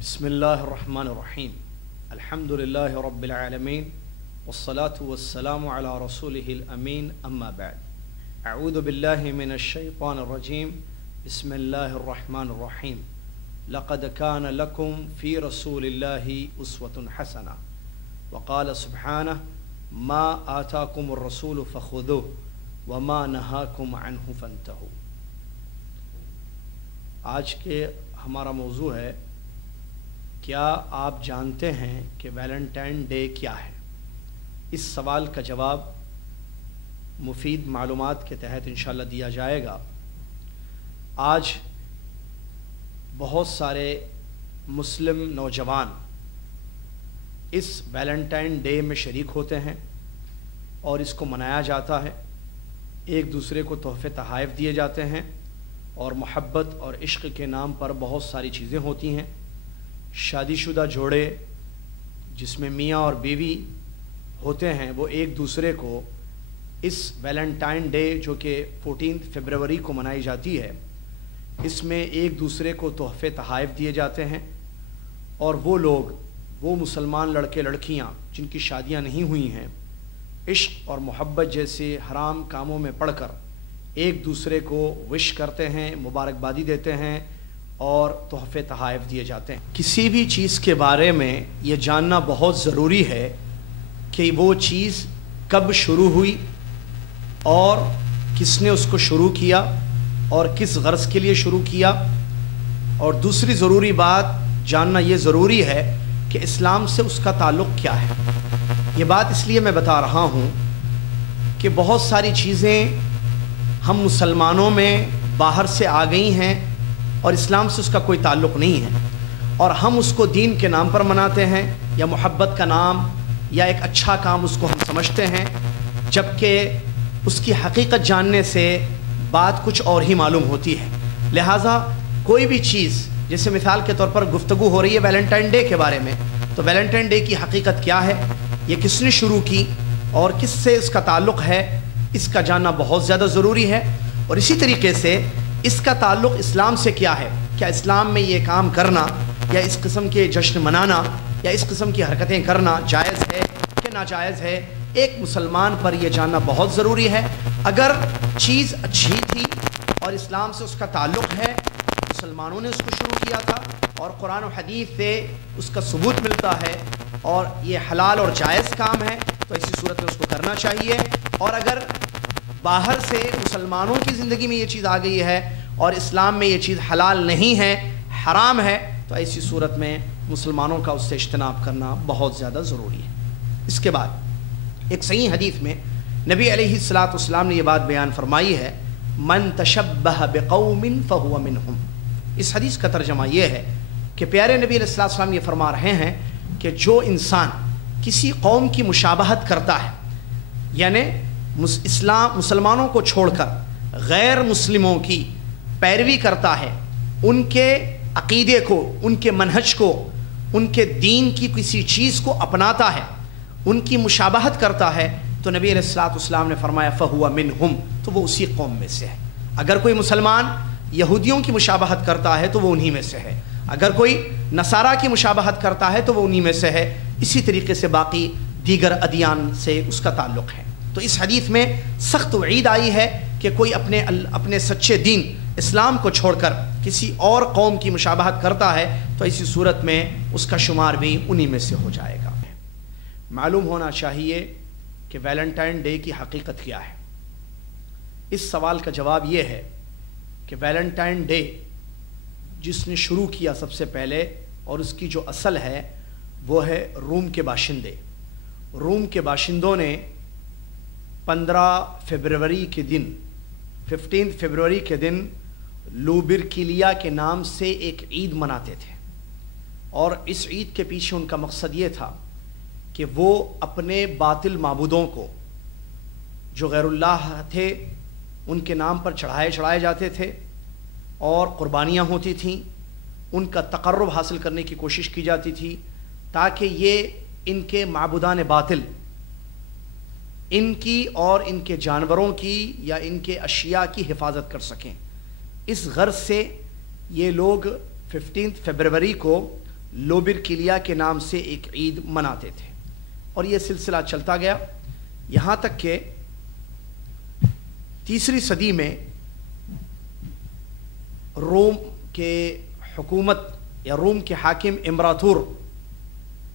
بسم اللہ الرحمن الرحیم الحمد للہ رب العالمین والصلاة والسلام علی رسولہ الامین اما بعد اعوذ باللہ من الشیطان الرجیم بسم اللہ الرحمن الرحیم لقد کان لکم فی رسول اللہ اسوة حسنہ وقال سبحانہ ما آتاکم الرسول فخذوه وما نہاکم عنہ فانتہوا۔ آج کے ہمارا موضوع ہے کیا آپ جانتے ہیں کہ ویلنٹائن ڈے کیا ہے؟ اس سوال کا جواب مفید معلومات کے تحت انشاءاللہ دیا جائے گا۔ آج بہت سارے مسلم نوجوان اس ویلنٹائن ڈے میں شریک ہوتے ہیں اور اس کو منایا جاتا ہے، ایک دوسرے کو تحفے تحائف دیے جاتے ہیں اور محبت اور عشق کے نام پر بہت ساری چیزیں ہوتی ہیں۔ شادی شدہ جوڑے جس میں میاں اور بیوی ہوتے ہیں وہ ایک دوسرے کو اس ویلنٹائن ڈے جو کہ 14 فروری کو منائی جاتی ہے، اس میں ایک دوسرے کو تحفے تحائف دیے جاتے ہیں، اور وہ لوگ، وہ مسلمان لڑکے لڑکیاں جن کی شادیاں نہیں ہوئی ہیں، عشق اور محبت جیسے حرام کاموں میں پڑھ کر ایک دوسرے کو وش کرتے ہیں، مبارکبادی دیتے ہیں اور تحفے تحائف دیے جاتے ہیں۔ کسی بھی چیز کے بارے میں یہ جاننا بہت ضروری ہے کہ وہ چیز کب شروع ہوئی اور کس نے اس کو شروع کیا اور کس غرض کے لیے شروع کیا، اور دوسری ضروری بات جاننا یہ ضروری ہے کہ اسلام سے اس کا تعلق کیا ہے۔ یہ بات اس لیے میں بتا رہا ہوں کہ بہت ساری چیزیں ہم مسلمانوں میں باہر سے آ گئی ہیں اور اسلام سے اس کا کوئی تعلق نہیں ہے، اور ہم اس کو دین کے نام پر مناتے ہیں یا محبت کا نام یا ایک اچھا کام اس کو ہم سمجھتے ہیں، جبکہ اس کی حقیقت جاننے سے بات کچھ اور ہی معلوم ہوتی ہے۔ لہٰذا کوئی بھی چیز، جیسے مثال کے طور پر گفتگو ہو رہی ہے ویلنٹائن ڈے کے بارے میں، تو ویلنٹائن ڈے کی حقیقت کیا ہے، یہ کس نے شروع کی اور کس سے اس کا تعلق ہے، اس کا جاننا بہت زیادہ ضروری ہے۔ اور اسی طریقے سے اس کا تعلق اسلام سے کیا ہے، کیا اسلام میں یہ کام کرنا یا اس قسم کے جشن منانا یا اس قسم کی حرکتیں کرنا جائز ہے کہ ناجائز ہے، ایک مسلمان پر یہ جاننا بہت ضروری ہے۔ اگر چیز اچھی تھی اور اسلام سے اس کا تعلق ہے، مسلمانوں نے اس کو شروع کیا تھا اور قرآن و حدیث سے اس کا ثبوت ملتا ہے اور یہ حلال اور جائز کام ہے، تو اسی صورت میں اس کو کرنا چاہیے۔ اور اگر باہر سے مسلمانوں کی زندگی میں یہ چیز آ گئی ہے اور اسلام میں یہ چیز حلال نہیں ہے، حرام ہے، تو ایسی صورت میں مسلمانوں کا اس سے اجتناب کرنا بہت زیادہ ضروری ہے۔ اس کے بعد ایک صحیح حدیث میں نبی علیہ الصلاۃ والسلام نے یہ بات بیان فرمائی ہے، من تشبہ بقوم فہو منہم۔ اس حدیث کا ترجمہ یہ ہے کہ پیارے نبی علیہ الصلاۃ والسلام یہ فرما رہے ہیں کہ جو انسان کسی قوم کی مشابہت کرتا ہے، یعنی مسلمانوں کو چھوڑ کر غیر مسلموں کی پیروی کرتا ہے، ان کے عقیدے کو، ان کے منہج کو، ان کے دین کی کسی چیز کو اپناتا ہے، ان کی مشابہت کرتا ہے، تو نبی علیہ الصلوۃ والسلام نے فرمایا فہو منہم، تو وہ اسی قوم میں سے ہے۔ اگر کوئی مسلمان یہودیوں کی مشابہت کرتا ہے تو وہ انہی میں سے ہے، اگر کوئی نصارہ کی مشابہت کرتا ہے تو وہ انہی میں سے ہے، اسی طریقے سے باقی دیگر ادیان سے اس کا تعلق ہے۔ تو اس حدیث میں سخت وعید آئی ہے کہ کوئی اپنے سچے دین اسلام کو چھوڑ کر کسی اور قوم کی مشابہت کرتا ہے تو اسی صورت میں اس کا شمار بھی انہی میں سے ہو جائے گا۔ معلوم ہونا چاہیے کہ ویلنٹائن ڈے کی حقیقت کیا ہے۔ اس سوال کا جواب یہ ہے کہ ویلنٹائن ڈے جس نے شروع کیا سب سے پہلے، اور اس کی جو اصل ہے وہ ہے روم کے باشندے۔ روم کے باشندوں نے 15 فروری کے دن، 15 فروری کے دن لوبرکیلیا کے نام سے ایک عید مناتے تھے، اور اس عید کے پیچھے ان کا مقصد یہ تھا کہ وہ اپنے باطل معبودوں کو جو غیر اللہ تھے ان کے نام پر چڑھائے جاتے تھے اور قربانیاں ہوتی تھیں، ان کا تقرب حاصل کرنے کی کوشش کی جاتی تھی تاکہ یہ ان کے معبودان باطل ان کی اور ان کے جانوروں کی یا ان کے اشیاء کی حفاظت کر سکیں۔ اس غرض سے یہ لوگ 15 فروری کو لوبرکیلیا کے نام سے ایک عید مناتے تھے، اور یہ سلسلہ چلتا گیا یہاں تک کہ 3 صدی میں روم کے حکومت یا روم کے حاکم امپراتور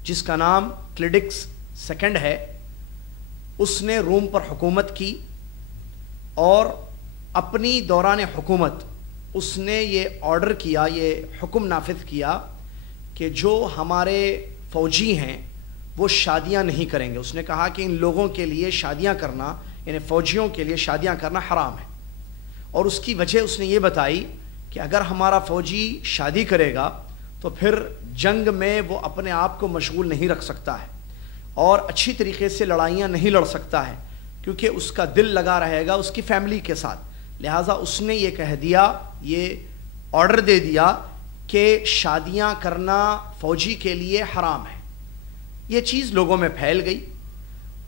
جس کا نام کلیڈکس سیکنڈ ہے، اس نے روم پر حکومت کی، اور اپنی دوران حکومت اس نے یہ آرڈر کیا، یہ حکم نافذ کیا کہ جو ہمارے فوجی ہیں وہ شادیاں نہیں کریں گے۔ اس نے کہا کہ ان لوگوں کے لیے شادیاں کرنا، یعنی فوجیوں کے لیے شادیاں کرنا حرام ہے، اور اس کی وجہ اس نے یہ بتائی کہ اگر ہمارا فوجی شادی کرے گا تو پھر جنگ میں وہ اپنے آپ کو مشغول نہیں رکھ سکتا ہے اور اچھی طریقے سے لڑائیاں نہیں لڑ سکتا ہے، کیونکہ اس کا دل لگا رہے گا اس کی فیملی کے ساتھ۔ لہٰذا اس نے یہ کہہ دیا، یہ آرڈر دے دیا کہ شادیاں کرنا فوجی کے لیے حرام ہے۔ یہ چیز لوگوں میں پھیل گئی۔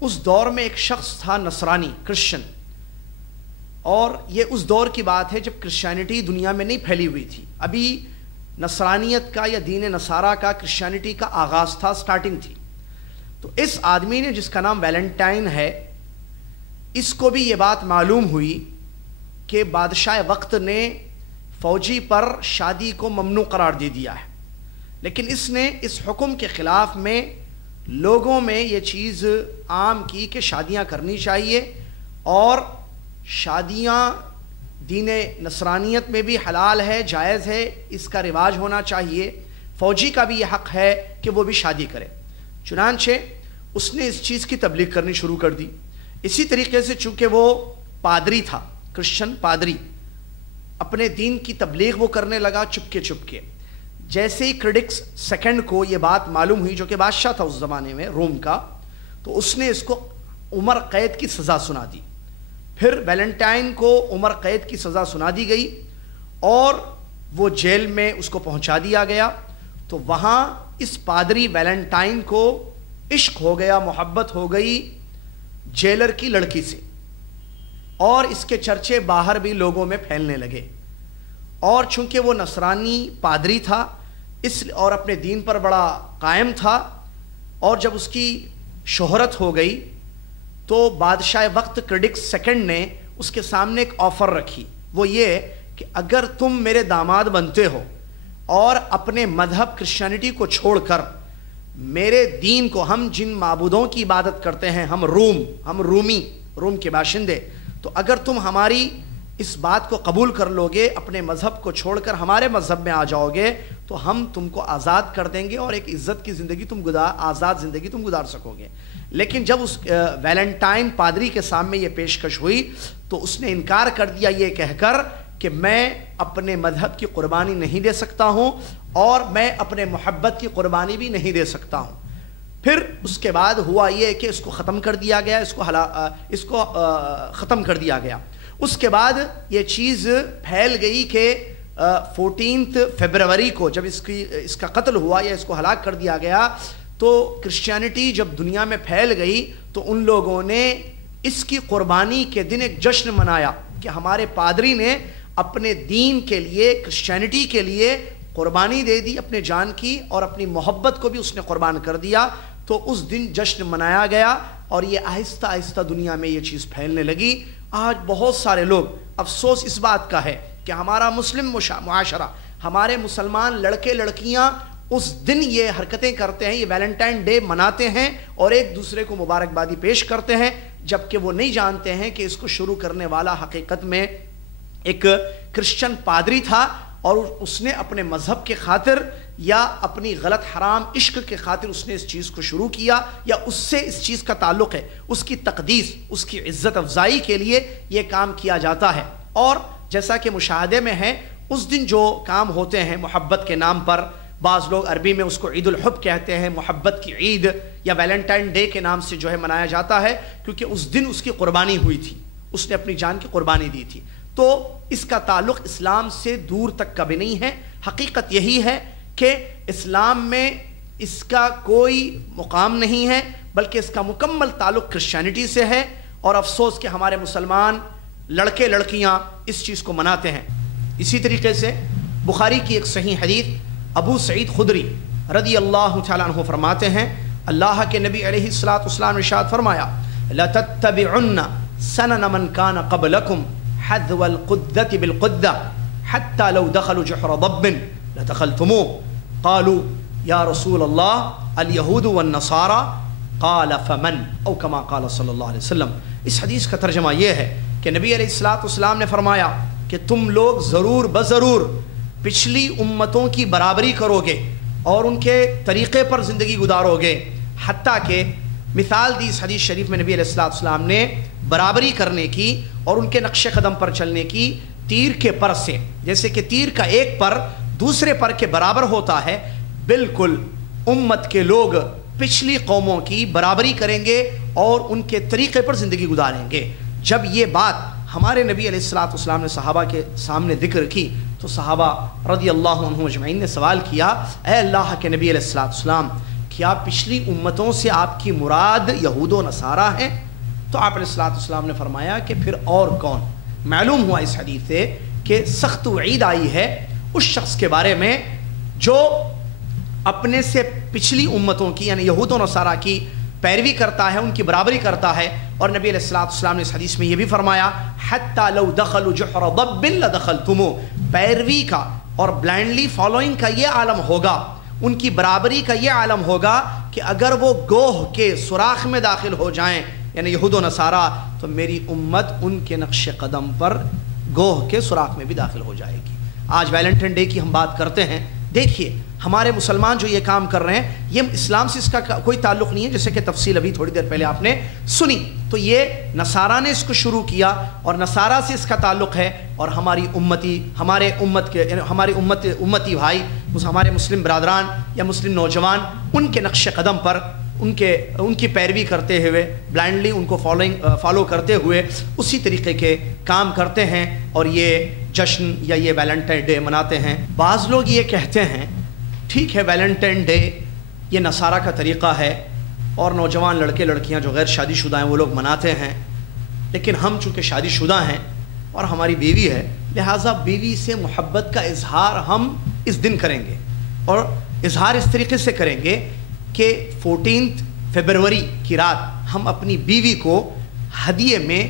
اس دور میں ایک شخص تھا نصرانی، کرسچن، اور یہ اس دور کی بات ہے جب کرسچینٹی دنیا میں نہیں پھیلی ہوئی تھی، ابھی نصرانیت کا یا دین نصارہ کا، کرسچینٹی کا آغاز تھا، سٹارٹنگ تھی۔ تو اس آدمی نے جس کا نام ویلنٹائن ہے، اس کو بھی یہ بات معلوم ہوئی کہ بادشاہ وقت نے فوجی پر شادی کو ممنوع قرار دے دیا ہے، لیکن اس نے اس حکم کے خلاف میں لوگوں میں یہ چیز عام کی کہ شادیاں کرنی چاہیے، اور شادیاں دین نصرانیت میں بھی حلال ہے، جائز ہے، اس کا رواج ہونا چاہیے، فوجی کا بھی یہ حق ہے کہ وہ بھی شادی کرے۔ چنانچہ اس نے اس چیز کی تبلیغ کرنی شروع کر دی۔ اسی طریقے سے چونکہ وہ پادری تھا، کرسچن پادری، اپنے دین کی تبلیغ وہ کرنے لگا چپکے چپکے۔ جیسے ہی کلیڈکس سیکنڈ کو یہ بات معلوم ہوئی، جو کہ بادشاہ تھا اس زمانے میں روم کا، تو اس نے اس کو عمر قید کی سزا سنا دی۔ پھر ویلنٹائن کو عمر قید کی سزا سنا دی گئی اور وہ جیل میں اس کو پہنچا دیا گیا۔ تو وہاں اس پادری ویلنٹائن کو عشق ہو گیا، محبت ہو گئی جیلر کی لڑکی سے، اور اس کے چرچے باہر بھی لوگوں میں پھیلنے لگے۔ اور چونکہ وہ نصرانی پادری تھا اور اپنے دین پر بڑا قائم تھا، اور جب اس کی شہرت ہو گئی تو بادشاہ وقت کلیڈکس سیکنڈ نے اس کے سامنے ایک آفر رکھی، وہ یہ کہ اگر تم میرے داماد بنتے ہو اور اپنے مذہب کرسچینٹی کو چھوڑ کر میرے دین کو، ہم جن معبودوں کی عبادت کرتے ہیں، ہم رومی، روم کے باشندے، تو اگر تم ہماری اس بات کو قبول کر لو گے، اپنے مذہب کو چھوڑ کر ہمارے مذہب میں آ جاؤ گے، تو ہم تم کو آزاد کر دیں گے اور ایک عزت کی زندگی آزاد زندگی تم گزار سکو گے۔ لیکن جب اس ویلنٹائن پادری کے سامنے یہ پیشکش ہوئی تو اس نے انکار کر دیا، یہ کہہ کر کہ میں اپنے مذہب کی قربانی نہیں دے سکتا ہوں اور میں اپنے محبت کی قربانی بھی نہیں دے سکتا ہوں۔ پھر اس کے بعد ہوا یہ کہ اس کو ختم کر دیا گیا، اس کو ختم کر دیا گیا۔ اس کے بعد یہ چیز پھیل گئی کہ 14 فروری کو جب اس کا قتل ہوا یا اس کو ہلاک کر دیا گیا، تو کرسچینٹی جب دنیا میں پھیل گئی تو ان لوگوں نے اس کی قربانی کے دن ایک جشن منایا کہ ہمارے پادری نے اپنے دین کے لیے، کرسچینٹی کے لیے قربانی دے دی اپنے جان کی، اور اپنی محبت کو بھی اس نے قربان کر دیا۔ تو اس دن جشن منایا گیا اور یہ آہستہ آہستہ دنیا میں یہ چیز پھیلنے لگی۔ آج بہت سارے لوگ، افسوس اس بات کا ہے کہ ہمارا مسلم معاشرہ، ہمارے مسلمان لڑکے لڑکیاں اس دن یہ حرکتیں کرتے ہیں، یہ ویلنٹائن ڈے مناتے ہیں اور ایک دوسرے کو مبارکبادی پیش کرتے ہیں، جبکہ وہ نہیں جانتے ہیں کہ اس کو شروع کرنے والا حقیقت میں ایک کرسچن پادری تھا، اور اس نے اپنے مذہب کے خاطر یا اپنی غلط حرام عشق کے خاطر اس نے اس چیز کو شروع کیا، یا اس سے اس چیز کا تعلق ہے، اس کی تقدیس، اس کی عزت افزائی کے لیے یہ کام کیا جاتا ہے۔ اور جیسا کہ مشاہدے میں ہے، اس دن جو کام ہوتے ہیں محبت کے نام پر، بعض لوگ عربی میں اس کو عید الحب کہتے ہیں، محبت کی عید، یا ویلنٹائن ڈے کے نام سے جو ہے منایا جاتا ہے، کیونکہ اس دن اس کی قربانی ہوئی تھی، اس نے اپنی جان کی قربانی دی تھی۔ تو اس کا تعلق اسلام سے دور تک کا بھی نہیں ہے۔ حقیقت یہی ہے کہ اسلام میں اس کا کوئی مقام نہیں ہے، بلکہ اس کا مکمل تعلق کرسچینٹی سے ہے، اور افسوس کہ ہمارے مسلمان لڑکے لڑکیاں اس چیز کو مناتے ہیں۔ اسی طریقے سے بخاری کی ایک صحیح حدیث، ابو سعید خدری رضی اللہ تعالیٰ عنہ فرماتے ہیں اللہ کے نبی علیہ الصلوۃ والسلام نے ارشاد فرمایا لَتَتَّبِعُنَّ سَنَنَ مَنْ كَانَ قَبْلَكُمْ حَذْوَ الْقُدَّةِ بِالْقُدَّةِ حَتَّى لَوْ دَخَلُوا جُحْرَ ضَبٍّ لَدَخَلْتُمُوهُ قالوا یا رسول اللہ اليہود والنصارى قال فمن او کما قال صلی اللہ علیہ وسلم۔ اس حدیث کا ترجمہ یہ ہے کہ نبی علیہ الصلوۃ والسلام نے فرمایا کہ تم لوگ ضرور بضرور پچھلی امتوں کی برابری کرو گے اور ان کے طریقے پر زندگی گزارو گے، حتیٰ کہ مثال دی اس حدیث شریف میں نبی علیہ الصلوۃ والسلام نے برابری کرنے کی اور ان کے نقش قدم پر چلنے کی تیر کے پر سے، جیسے کہ تیر کا ایک پر دوسرے پر کے برابر ہوتا ہے، بالکل امت کے لوگ پچھلی قوموں کی برابری کریں گے اور ان کے طریقے پر زندگی گزاریں گے۔ جب یہ بات ہمارے نبی علیہ الصلوۃ والسلام نے صحابہ کے سامنے ذکر کی تو صحابہ رضی اللہ عنہم اجمعین نے سوال کیا، اے اللہ کے نبی علیہ الصلوۃ والسلام، کیا پچھلی امتوں سے آپ کی مراد یہود و نصارہ ہیں؟ تو آپ علیہ الصلوۃ والسلام نے فرمایا کہ پھر اور کون؟ معلوم ہوا اس حدیث سے کہ سخت وعید آئی ہے اس شخص کے بارے میں جو اپنے سے پچھلی امتوں کی یعنی یہود و نصارہ کی پیروی کرتا ہے، ان کی برابری کرتا ہے۔ اور نبی علیہ الصلوۃ والسلام نے اس حدیث میں یہ بھی فرمایا حتی لو دخلوا جحر ضب لدخلتموه، پیروی کا اور بلائنڈلی فالوئنگ کا یہ عالم ہوگا، ان کی برابری کا یہ عالم ہوگا کہ اگر وہ گوہ کے سوراخ میں داخل ہو جائیں یعنی یہود و نصارہ، تو میری امت ان کے نقش قدم پر گوہ کے سوراخ میں بھی داخل ہو جائے گی۔ آج ویلنٹائن ڈے کی ہم بات کرتے ہیں، دیکھیے ہمارے مسلمان جو یہ کام کر رہے ہیں یہ اسلام سے اس کا کوئی تعلق نہیں ہے، جیسے کہ تفصیل ابھی تھوڑی دیر پہلے آپ نے سنی۔ تو یہ نصارہ نے اس کو شروع کیا اور نصارہ سے اس کا تعلق ہے، اور ہماری امتی بھائی، ہمارے مسلم برادران یا مسلم نوجوان ان کے نقش قدم پر ان کی پیروی کرتے ہوئے بلائنڈلی ان کو فالو کرتے ہوئے اسی طریقے کے کام کرتے ہیں اور یہ جشن یا یہ ویلنٹائن ڈے مناتے ہیں۔ بعض لوگ یہ کہتے ہیں ٹھیک ہے ویلنٹائن ڈے یہ نصارہ کا طریقہ ہے اور نوجوان لڑکے لڑکیاں جو غیر شادی شدہ ہیں وہ لوگ مناتے ہیں، لیکن ہم چونکہ شادی شدہ ہیں اور ہماری بیوی ہے لہٰذا بیوی سے محبت کا اظہار ہم اس دن کریں گے، اور اظہار اس طریقے سے کریں گے کہ 14 فروری کی رات ہم اپنی بیوی کو ہدیے میں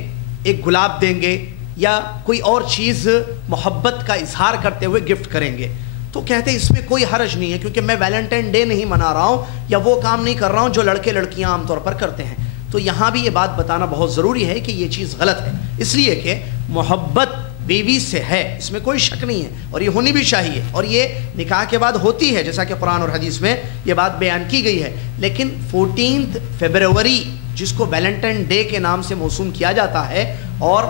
ایک گلاب دیں گے یا کوئی اور چیز محبت کا اظہار کرتے ہوئے گفٹ کریں گے۔ تو کہتے ہیں اس میں کوئی حرج نہیں ہے کیونکہ میں ویلنٹائن ڈے نہیں منا رہا ہوں یا وہ کام نہیں کر رہا ہوں جو لڑکے لڑکیاں عام طور پر کرتے ہیں۔ تو یہاں بھی یہ بات بتانا بہت ضروری ہے کہ یہ چیز غلط ہے، اس لیے کہ محبت بیوی سے ہے، اس میں کوئی شک نہیں ہے اور یہ ہونی بھی چاہیے، اور یہ نکاح کے بعد ہوتی ہے جیسا کہ قرآن اور حدیث میں یہ بات بیان کی گئی ہے۔ لیکن 14 فروری جس کو ویلنٹائن ڈے کے نام سے موسوم کیا جاتا ہے اور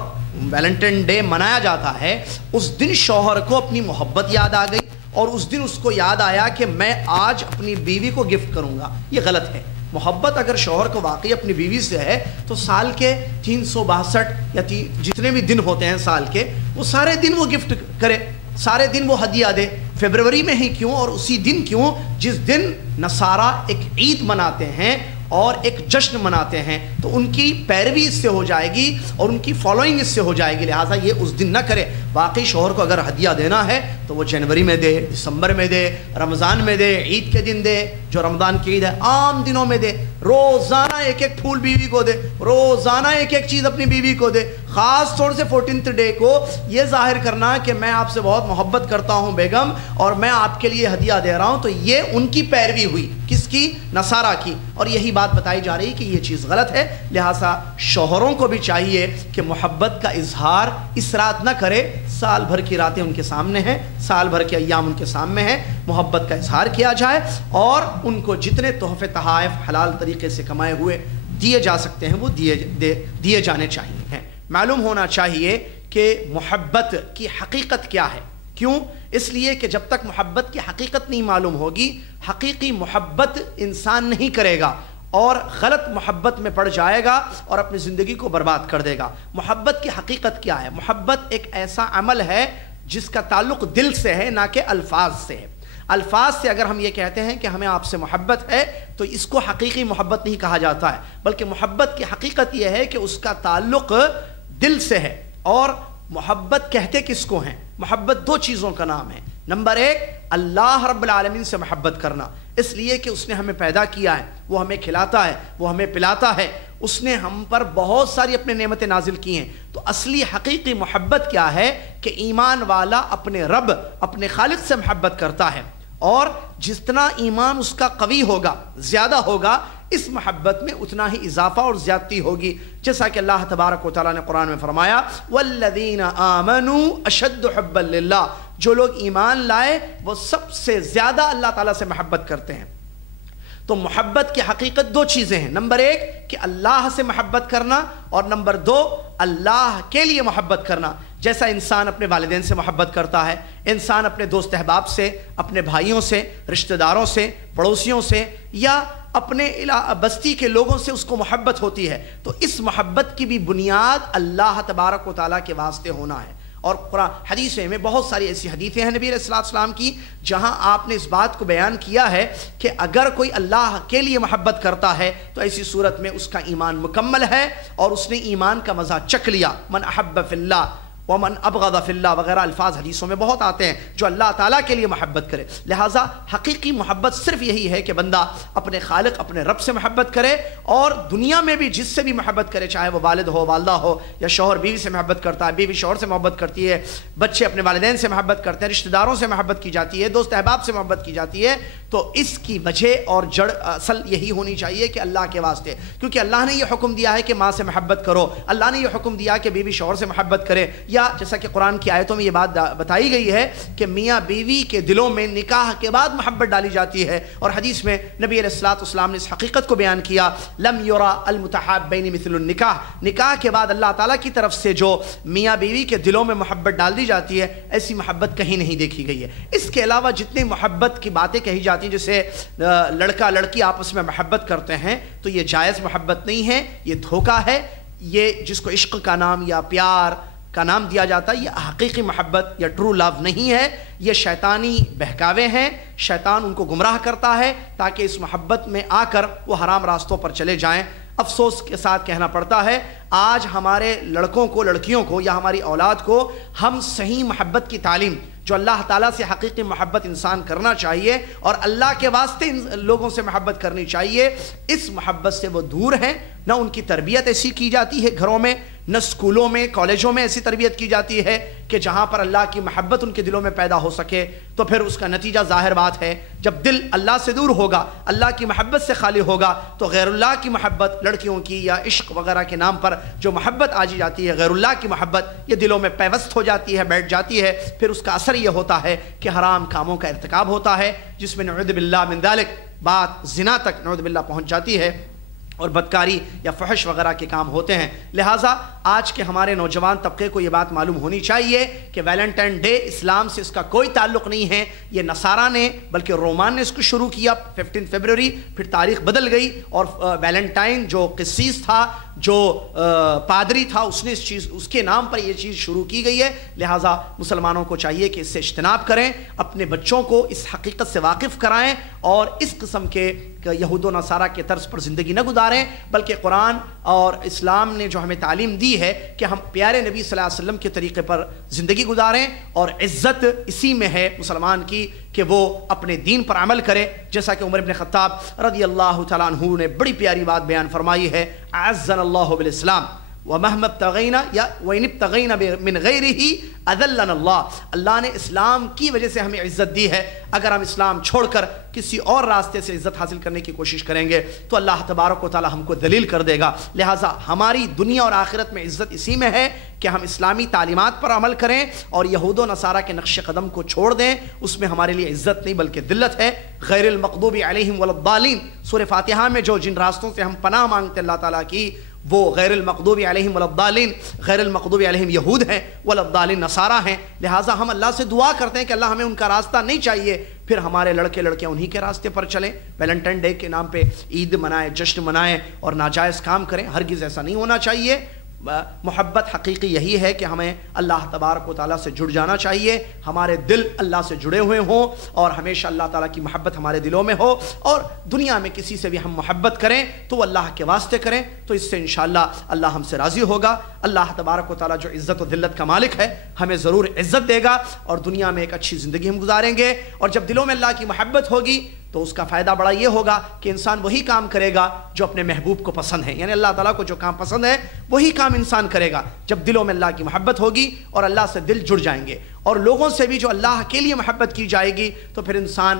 ویلنٹائن ڈے منایا جاتا ہے، اس دن شوہر کو اپنی محبت یاد آ گئی اور اس دن اس کو یاد آیا کہ میں آج اپنی بیوی کو گفٹ کروں گا۔ یہ غلط ہے۔ محبت اگر شوہر کو واقعی اپنی بیوی سے ہے تو سال کے 362 یا جتنے بھی دن ہوتے ہیں سال کے، وہ سارے دن وہ گفٹ کرے، سارے دن وہ ہدیہ دے۔ فروری میں ہی کیوں اور اسی دن کیوں جس دن نصارہ ایک عید مناتے ہیں اور ایک جشن مناتے ہیں، تو ان کی پیروی اس سے ہو جائے گی اور ان کی فالوئنگ اس سے ہو جائے گی، لہٰذا یہ اس دن نہ کرے۔ باقی شوہر کو اگر ہدیہ دینا ہے تو وہ جنوری میں دے، دسمبر میں دے، رمضان میں دے، عید کے دن دے، جو رمضان کی عید ہے عام دنوں میں دے، روزانہ ایک ایک پھول بیوی کو دے، روزانہ ایک ایک چیز اپنی بیوی کو دے۔ خاص طور سے 14 ڈے کو یہ ظاہر کرنا کہ میں آپ سے بہت محبت کرتا ہوں بیگم اور میں آپ کے لیے ہدیہ دے رہا ہوں، تو یہ ان کی پیروی ہوئی، کس کی؟ نصارہ کی، اور یہی بات بتائی جا رہی کہ یہ چیز غلط ہے۔ لہٰذا شوہروں کو بھی چاہیے کہ محبت کا اظہار اس رات نہ کرے، سال بھر کی راتیں ان کے سامنے ہیں، سال بھر کے ایام ان کے سامنے ہیں، محبت کا اظہار کیا جائے اور ان کو جتنے تحفے تحائف حلال طریقے سے کمائے ہوئے دیے جا سکتے ہیں وہ دیے جانے چاہیے۔ معلوم ہونا چاہیے کہ محبت کی حقیقت کیا ہے۔ کیوں؟ اس لیے کہ جب تک محبت کی حقیقت نہیں معلوم ہوگی، حقیقی محبت انسان نہیں کرے گا اور غلط محبت میں پڑ جائے گا اور اپنی زندگی کو برباد کر دے گا۔ محبت کی حقیقت کیا ہے؟ محبت ایک ایسا عمل ہے جس کا تعلق دل سے ہے، نہ کہ الفاظ سے ہے۔ الفاظ سے اگر ہم یہ کہتے ہیں کہ ہمیں آپ سے محبت ہے تو اس کو حقیقی محبت نہیں کہا جاتا ہے، بلکہ محبت کی حقیقت یہ ہے کہ اس کا تعلق دل سے ہے اور محبت کہتے کس کو ہیں؟ محبت دو چیزوں کا نام ہے. نمبر ایک، اللہ رب العالمین سے محبت کرنا، اس لیے کہ اس نے ہمیں پیدا کیا ہے، وہ ہمیں کھلاتا ہے، وہ ہمیں پلاتا ہے، اس نے ہم پر بہت ساری اپنے نعمتیں نازل کی ہیں. تو اصلی حقیقی محبت کیا ہے کہ ایمان والا اپنے رب، اپنے خالق سے محبت کرتا ہے، اور جتنا ایمان اس کا قوی ہوگا، زیادہ ہوگا، اس محبت میں اتنا ہی اضافہ اور زیادتی ہوگی. جیسا کہ اللہ تبارک و تعالیٰ نے قرآن میں فرمایا والذین آمنوا اشد حبا للہ، جو لوگ ایمان لائے وہ سب سے زیادہ اللہ تعالیٰ سے محبت کرتے ہیں. تو محبت کی حقیقت دو چیزیں ہیں، نمبر ایک کہ اللہ سے محبت کرنا، اور نمبر دو اللہ کے لیے محبت کرنا. جیسا انسان اپنے والدین سے محبت کرتا ہے، انسان اپنے دوست احباب سے، اپنے بھائیوں سے، رشتہ داروں سے، پڑوسیوں سے، یا اپنے بستی کے لوگوں سے اس کو محبت ہوتی ہے، تو اس محبت کی بھی بنیاد اللہ تبارک و تعالیٰ کے واسطے ہونا ہے. اور قرآن حدیث میں بہت ساری ایسی حدیثیں ہیں نبی علیہ السلام کی جہاں آپ نے اس بات کو بیان کیا ہے کہ اگر کوئی اللہ کے لیے محبت کرتا ہے تو ایسی صورت میں اس کا ایمان مکمل ہے اور اس نے ایمان کا مزہ چکھ لیا. من احب فی اللہ ومن ابغض فی اللہ وغیرہ الفاظ حدیثوں میں بہت آتے ہیں، جو اللہ تعالیٰ کے لیے محبت کرے. لہٰذا حقیقی محبت صرف یہی ہے کہ بندہ اپنے خالق، اپنے رب سے محبت کرے، اور دنیا میں بھی جس سے بھی محبت کرے، چاہے وہ والد ہو، والدہ ہو، یا شوہر بیوی سے محبت کرتا ہے، بیوی شوہر سے محبت کرتی ہے، بچے اپنے والدین سے محبت کرتے ہیں، رشتہ داروں سے محبت کی جاتی ہے، دوست احباب سے محبت کی جاتی ہے. تو اس کی وجہ اور جڑ اصل یہی ہونی چاہیے کہ اللہ کے واسطے، کیونکہ اللہ نے یہ حکم دیا ہے کہ ماں سے محبت کرو، اللہ نے یہ حکم دیا کہ بیوی شوہر سے محبت کرے. یا جیسا کہ قرآن کی آیتوں میں یہ بات بتائی گئی ہے کہ میاں بیوی کے دلوں میں نکاح کے بعد محبت ڈالی جاتی ہے، اور حدیث میں نبی علیہ السلام نے اس حقیقت کو بیان کیا لم یرا المتحابین مثل النکاح، نکاح کے بعد اللہ تعالیٰ کی طرف سے جو میاں بیوی کے دلوں میں محبت ڈال دی جاتی ہے، ایسی محبت کہیں نہیں دیکھی گئی ہے. اس کے علاوہ جتنی محبت کی باتیں کہی جاتی ہیں، جیسے لڑکا لڑکی آپس میں محبت کرتے ہیں، تو یہ جائز محبت نہیں ہے، یہ دھوکہ ہے. یہ جس کو عشق کا نام یا پیار کا نام دیا جاتا ہے، یہ حقیقی محبت یا ٹرو لو نہیں ہے، یہ شیطانی بہکاوے ہیں. شیطان ان کو گمراہ کرتا ہے تاکہ اس محبت میں آ کر وہ حرام راستوں پر چلے جائیں. افسوس کے ساتھ کہنا پڑتا ہے آج ہمارے لڑکوں کو، لڑکیوں کو، یا ہماری اولاد کو ہم صحیح محبت کی تعلیم، جو اللہ تعالیٰ سے حقیقی محبت انسان کرنا چاہیے اور اللہ کے واسطے ان لوگوں سے محبت کرنی چاہیے، اس محبت سے وہ دور ہیں. نہ ان کی تربیت ایسی کی جاتی ہے گھروں میں، نہ اسکولوں میں، کالجوں میں ایسی تربیت کی جاتی ہے کہ جہاں پر اللہ کی محبت ان کے دلوں میں پیدا ہو سکے. تو پھر اس کا نتیجہ ظاہر بات ہے، جب دل اللہ سے دور ہوگا، اللہ کی محبت سے خالی ہوگا، تو غیر اللہ کی محبت، لڑکیوں کی یا عشق وغیرہ کے نام پر جو محبت آجی جاتی ہے، غیر اللہ کی محبت، یہ دلوں میں پیوست ہو جاتی ہے، بیٹھ جاتی ہے. پھر اس کا اثر یہ ہوتا ہے کہ حرام کاموں کا ارتکاب ہوتا ہے، جس میں نعوذ باللہ من ذالک بات زنا تک نعوذ باللہ پہنچ جاتی ہے، اور بدکاری یا فحش وغیرہ کے کام ہوتے ہیں. لہٰذا آج کے ہمارے نوجوان طبقے کو یہ بات معلوم ہونی چاہیے کہ ویلنٹائن ڈے اسلام سے اس کا کوئی تعلق نہیں ہے. یہ نصارہ نے، بلکہ رومان نے اس کو شروع کیا 15 فروری، پھر تاریخ بدل گئی، اور ویلنٹائن جو قسیس تھا، جو پادری تھا، اس نے اس کے نام پر یہ چیز شروع کی گئی ہے. لہٰذا مسلمانوں کو چاہیے کہ اس سے اجتناب کریں، اپنے بچوں کو اس حقیقت سے واقف کرائیں، اور اس قسم کے یہود و نصارہ کے طرز پر زندگی نہ گزاریں، بلکہ قرآن اور اسلام نے جو ہمیں تعلیم دی ہے کہ ہم پیارے نبی صلی اللہ علیہ وسلم کے طریقے پر زندگی گزاریں، اور عزت اسی میں ہے مسلمان کی کہ وہ اپنے دین پر عمل کرے. جیسا کہ عمر بن خطاب رضی اللہ تعالیٰ عنہ نے بڑی پیاری بات بیان فرمائی ہے، اعزنا اللہ بالاسلام ومهما ابتغینا یا وان ابتغینا من غیرہ اذلنا اللہ. اللہ نے اسلام کی وجہ سے ہمیں عزت دی ہے. اگر ہم اسلام چھوڑ کر کسی اور راستے سے عزت حاصل کرنے کی کوشش کریں گے تو اللہ تبارک و تعالی ہم کو ذلیل کر دے گا. لہٰذا ہماری دنیا اور آخرت میں عزت اسی میں ہے کہ ہم اسلامی تعلیمات پر عمل کریں اور یہود و نصارہ کے نقش قدم کو چھوڑ دیں. اس میں ہمارے لیے عزت نہیں بلکہ ذلت ہے. غیر المغضوب علیہم ولا الضالین، سورہ فاتحہ میں جن راستوں سے ہم پناہ مانگتے اللہ تعالیٰ کی، وہ غیر المغضوب علیہم ولا الضالین، غیر المغضوب علیہم یہود ہیں، ولا الضالین نصارہ ہیں. لہٰذا ہم اللہ سے دعا کرتے ہیں کہ اللہ ہمیں ان کا راستہ نہیں چاہیے، پھر ہمارے لڑکے لڑکیاں انہی کے راستے پر چلیں. ویلنٹائن ڈے کے نام پہ عید منائیں، جشن منائیں اور ناجائز کام کریں، ہرگز ایسا نہیں ہونا چاہیے. محبت حقیقی یہی ہے کہ ہمیں اللہ تبارک و تعالیٰ سے جڑ جانا چاہیے، ہمارے دل اللہ سے جڑے ہوئے ہوں اور ہمیشہ اللہ تعالیٰ کی محبت ہمارے دلوں میں ہو، اور دنیا میں کسی سے بھی ہم محبت کریں تو اللہ کے واسطے کریں، تو اس سے انشاءاللہ اللہ ہم سے راضی ہوگا۔ اللہ تبارک و تعالیٰ جو عزت و ذلت کا مالک ہے ہمیں ضرور عزت دے گا اور دنیا میں ایک اچھی زندگی ہم گزاریں گے، اور جب دلوں میں اللہ کی محبت ہوگی تو اس کا فائدہ بڑا یہ ہوگا کہ انسان وہی کام کرے گا جو اپنے محبوب کو پسند ہے، یعنی اللہ تعالیٰ کو جو کام پسند ہے وہی کام انسان کرے گا جب دلوں میں اللہ کی محبت ہوگی اور اللہ سے دل جڑ جائیں گے، اور لوگوں سے بھی جو اللہ کے لیے محبت کی جائے گی تو پھر انسان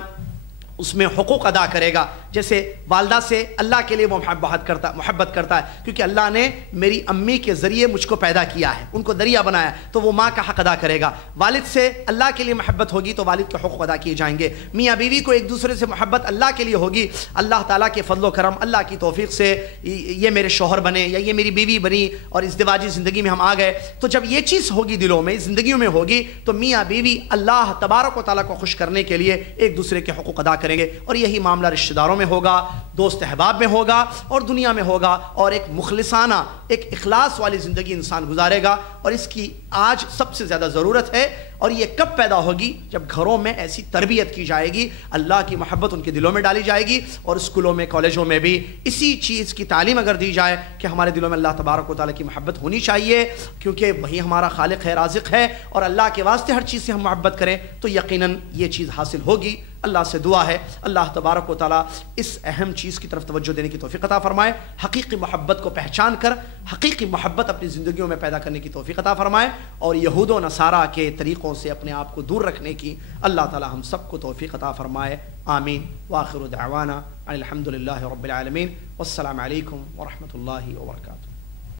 اس میں حقوق ادا کرے گا، جیسے والدہ سے اللہ کے لیے وہ محبت کرتا ہے کیونکہ اللہ نے میری امی کے ذریعے مجھ کو پیدا کیا ہے، ان کو ذریعہ بنایا ہے، تو وہ ماں کا حق ادا کرے گا۔ والد سے اللہ کے لیے محبت ہوگی تو والد کے حقوق ادا کیے جائیں گے۔ میاں بیوی کو ایک دوسرے سے محبت اللہ کے لیے ہوگی، اللہ تعالیٰ کے فضل و کرم، اللہ کی توفیق سے یہ میرے شوہر بنے یا یہ میری بیوی بنی اور ازدواجی زندگی میں ہم آ گئے، تو جب یہ چیز ہوگی دلوں میں، زندگیوں میں ہوگی، تو میاں بیوی اللہ تبارک و تعالیٰ کو خوش کرنے کے لیے ایک دوسرے کے حقوق ادا کریں گے، اور یہی معاملہ رشتہ داروں میں ہوگا، دوست احباب میں ہوگا اور دنیا میں ہوگا، اور ایک مخلصانہ ایک اخلاص والی زندگی انسان گزارے گا، اور اس کی آج سب سے زیادہ ضرورت ہے۔ اور یہ کب پیدا ہوگی؟ جب گھروں میں ایسی تربیت کی جائے گی، اللہ کی محبت ان کے دلوں میں ڈالی جائے گی، اور اسکولوں میں کالجوں میں بھی اسی چیز کی تعلیم اگر دی جائے کہ ہمارے دلوں میں اللہ تبارک و تعالیٰ کی محبت ہونی چاہیے، کیونکہ وہی ہمارا خالق ہے، رازق ہے، اور اللہ کے واسطے ہر چیز سے ہم محبت کریں تو یقیناً یہ چیز حاصل ہوگی۔ اللہ سے دعا ہے اللہ تبارک و تعالیٰ اس اہم چیز کی طرف توجہ دینے کی توفیق عطا فرمائے، حقیقی محبت کو پہچان کر حقیقی محبت اپنی زندگیوں میں پیدا کرنے کی توفیق عطا فرمائے، اور یہود و نصارہ کے طریقوں سے اپنے آپ کو دور رکھنے کی اللہ تعالیٰ ہم سب کو توفیق عطا فرمائے۔ آمین۔ وآخر دعوانا الحمد للہ رب العالمین، والسلام علیکم ورحمۃ اللہ وبرکاتہ۔